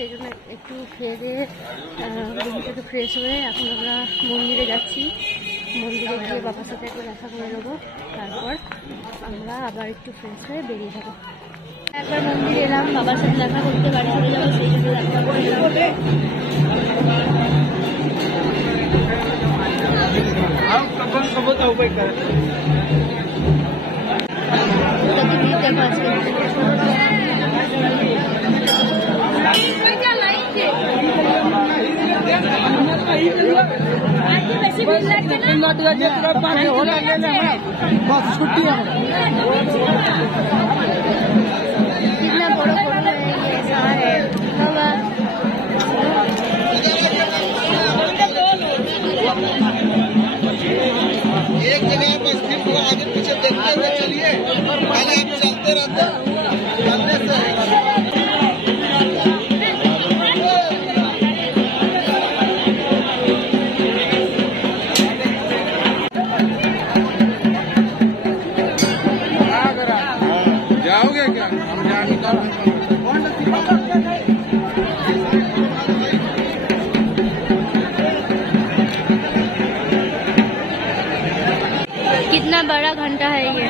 সেই জন্য একটু খেয়ে দিয়ে রুম থেকে ফ্রেশ হয়ে এখন আমরা মন্দিরে যাচ্ছি। মন্দিরে গিয়ে বাবার সাথে একটু দেখা করে নেবো, তারপর আমরা আবার একটু ফ্রেশ হয়ে বেরিয়ে যাবো। একবার মন্দিরে এলাম, বাবার সাথে দেখা করতে বাড়ি চলে যাবো, সেই জন্য দেখা করে যাবো। कितना बड़ा बड़ा है बाबा। एक जगह बस फिर थोड़ा आगे पीछे देखते हुए चलिए, पहले आप चलते रहते चलने से। जाओगे क्या? हम जाने का कितना बड़ा घंटा है ये।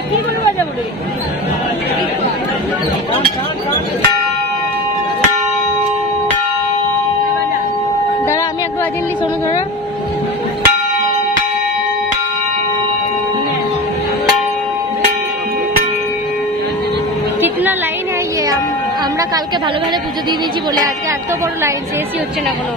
दादा আমি একবার বাজিয়ে শোনো ধরো। कितना लाइन है ये। আমরা কালকে ভালো ভালো পুজো দিয়ে দিয়েছি বলে আজকে এত বড় লাইন শেষই হচ্ছে না কোনো।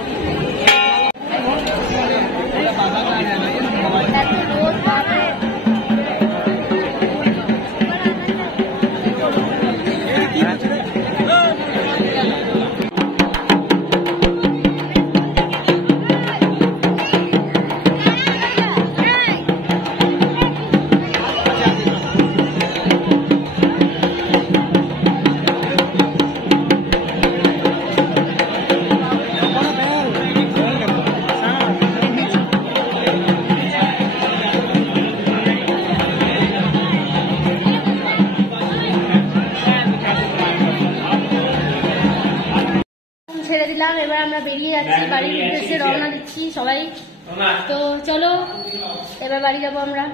ছেড়ে দিলাম, এবার আমরা বেরিয়ে যাচ্ছি, বাড়ির উদ্দেশ্যে রওনা দিচ্ছি সবাই। তো চলো এবার বাড়ি যাবো আমরা।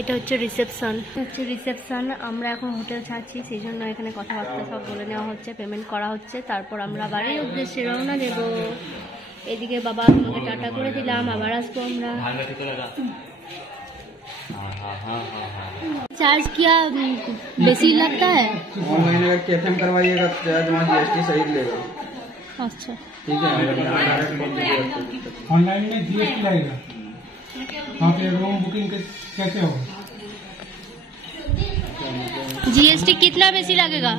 এটা হচ্ছে রিসেপশন। আমরা এখন হোটেল ছাড়ছি, সেই জন্য এখানে কথাবার্তা সব বলে নেওয়া হচ্ছে, পেমেন্ট করা হচ্ছে, তারপর আমরা বাড়ির উদ্দেশ্যে রওনা দেব। এদিকে বাবা তোমাকে টাটা করে দিলাম, আবার আসবো আমরা। चार्ज क्या बेसी लगता है? ऑनलाइन अगर कैफे करवाइएगा तो तुम्हारा जीएसटी सही लेगा। अच्छा ठीक है, ऑनलाइन में जीएसटी लगेगा। वहाँ पे रूम बुकिंग कैसे होगा? जीएसटी कितना बेसी लगेगा?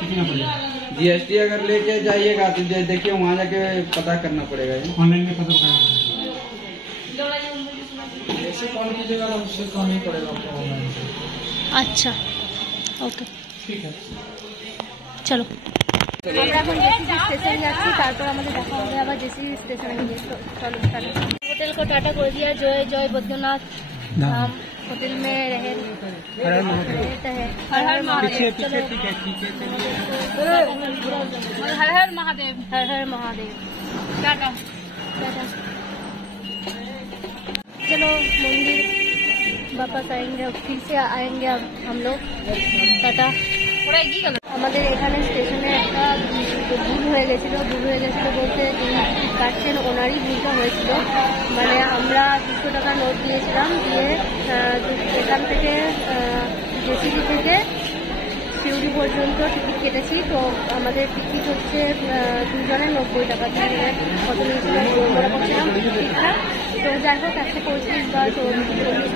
कितना पड़ेगा? जीएसटी अगर लेके जाइएगा तो देखिए वहाँ जाके पता करना पड़ेगा। ऑनलाइन में पता करना पड़ेगा। ऐसे कॉल कीजिएगा तो उससे कम ही पड़ेगा आपको ऑनलाइन से। अच्छा ओके ठीक है, চলো আমরা এখন জেসি স্টেশন যাচ্ছি, তারপর আমাদের দেখা হবে আবার জেসি স্টেশনে গিয়ে। চলো होटल को टाटा कर दिया। जय जय बद्रीनाथ धाम होटल में रहे हर हर महादेव। हर हर महादेव, हर हर महादेव। टाटा टाटा। चलो मंदिर वापस आएंगे, फिर से आएंगे अब हम लोग। टाटा। আমাদের এখানে স্টেশনে একটা ভুল হয়ে গেছিল বলতে কাটছেন ওনারই ভুলটা হয়েছিল। মানে আমরা 200 টাকা নোট দিয়েছিলাম, দিয়ে এখান থেকে জেসিবি থেকে সিউড়ি পর্যন্ত টিকিট কেটেছি। তো আমাদের টিকিট হচ্ছে দুজনের 90 টাকা। কত নিয়েছিল মনে করছিলাম টিকিটটা। তো যাই হোক 135 বা 40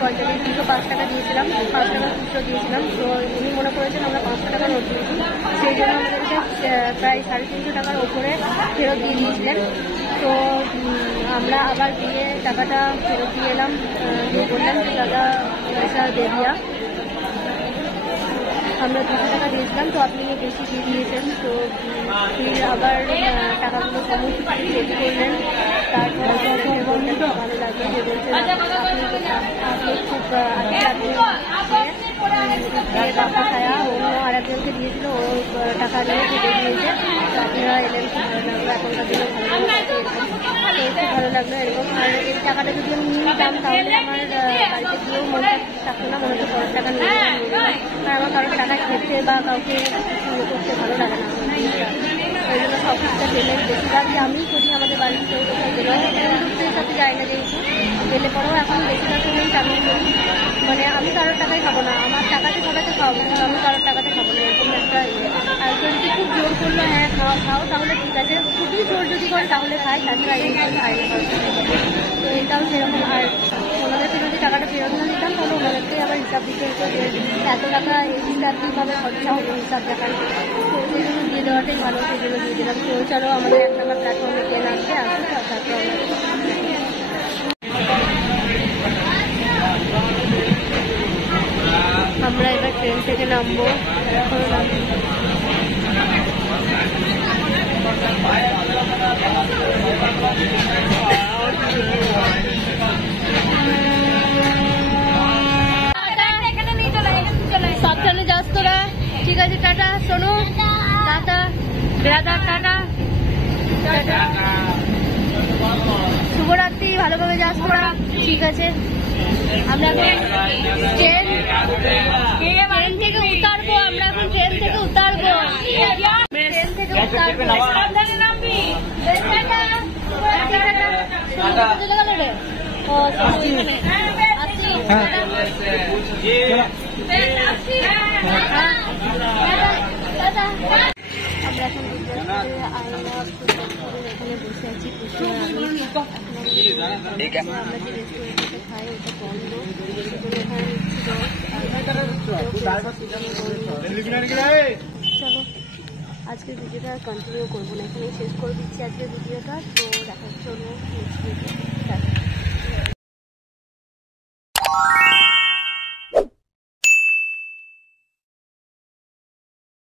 45 205 টাকা দিয়েছিলাম, 5 টাকা খুচরো দিয়েছিলাম। তো উনি মনে করেছেন আমরা 500 টাকা নোট দিয়েছি, সেই জন্য আমাদেরকে প্রায় 350 টাকার ওপরে ফেরত দিয়ে দিয়েছিলেন। তো আমরা আবার গিয়ে টাকাটা ফেরত দিয়ে এলাম, দিয়ে বললাম যে দাদা পয়সা দিয়ে দিয়া। আমরা 200 টাকা দিয়েছিলাম, তো আপনি বেশি দিয়ে দিয়েছেন। তো ফির আবার টাকাগুলো সমস্ত রেডি করলেন। তারপর বললেন ভালো লাগবে, যে বলছেন আপনি খুব আজকে আপনি টাকা খায়া অন্য আর একজনকে দিয়েছিলেন। টাকা নিয়ে কেটে দিয়েছে। তো আপনারা এলেন, খুব ভালো লাগলো, এখনকার দিনে ভালো লাগছে, খুব ভালো লাগলো এরকম। আর এই টাকাটা যদি আমি নিয়ে নিতাম তাহলে আমার বাড়িতে গিয়েও মনে থাকতো না, মনে হতো পরের টাকা নিয়ে আর আমার কারোর টাকা খেতে বা কাউকে ইয়ে করতে ভালো লাগে না আমার জিনিসটা। ওই জন্য সব কিছুটা পেমেন্ট বেশিরভাগই আমিই করি। আমাদের বাড়ির কেউ কোথাও গেলেও বন্ধুদের সাথে যাই না, যেহেতু গেলে পরেও এখন বেশিরভাগ পেমেন্ট আমি করি। মানে আমি কারোর টাকাই খাবো না, আমার টাকাতে সবাইকে খাওয়াবো, কিন্তু আমি কারোর টাকাতে খাবো না, এরকম একটা ইয়ে। আর কেউ যদি খুব জোর করলো হ্যাঁ খাও খাও তাহলে ঠিক আছে, খুবই জোর যদি করে তাহলে খাই, তাছাড়া এই খাই না। তো এটাও সেরকম। আর ওনাদেরকে যদি টাকাটা ফেরত না দিতাম তাহলে ওনাদেরকে আবার হিসাব দিতে হতো যে এত টাকা এই কীভাবে খরচা হলো হিসাব দেখার। তো সেই জন্য দিয়ে দেওয়াটাই ভালো, সেই জন্য দিয়ে দিলাম। তো চলো আমাদের এক নাম্বার প্ল্যাটফর্মে ট্রেন আসবে, আসুক, আর তারপর আমরা এবার ট্রেন থেকে নামবো। সাবধানে যাস তোরা, ঠিক আছে? টাটা সোনু, টাটা দাদা, টাটা শুভরাত্রি, ভালোভাবে যাস তোরা, ঠিক আছে? আমরা এখন ট্রেন থেকে উতারবো, আমরা এখন ট্রেন থেকে উতারবো, ট্রেন থেকে উতারবো। চলে গেল রে, ও আসছি। আমরা এখন এখানে বসে আছি, আমরা যে রেস্টুরেন্টে খাই ওটা বন্ধ, চলো আজকের ভিডিওটা কন্টিনিউ করবো না, এখানেই শেষ করে দিচ্ছি আজকের ভিডিওটা। তো দেখা হচ্ছে